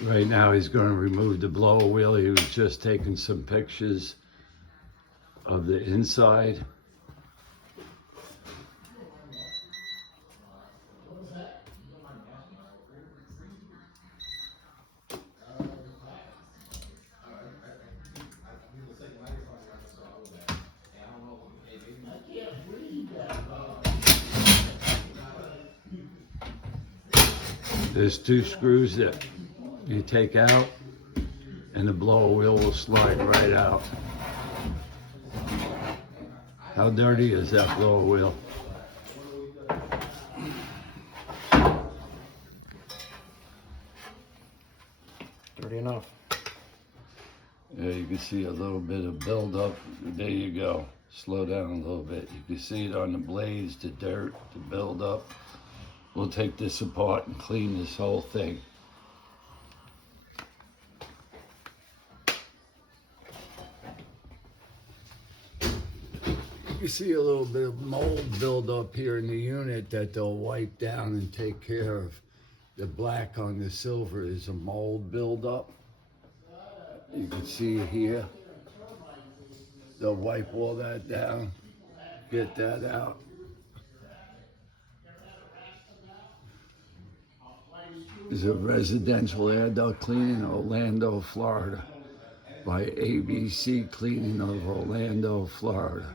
Right now he's going to remove the blower wheel. He was just taking some pictures of the inside. There's two screws that you take out and the blower wheel will slide right out. How dirty is that blower wheel? Dirty enough. Yeah, you can see a little bit of buildup. There you go. Slow down a little bit. You can see it on the blades, the dirt, the buildup. We'll take this apart and clean this whole thing. You can see a little bit of mold buildup here in the unit that they'll wipe down and take care of. The black on the silver is a mold buildup. You can see it here. They'll wipe all that down, get that out. This is a residential air duct cleaning in Orlando, Florida by ABC Cleaning of Orlando, Florida.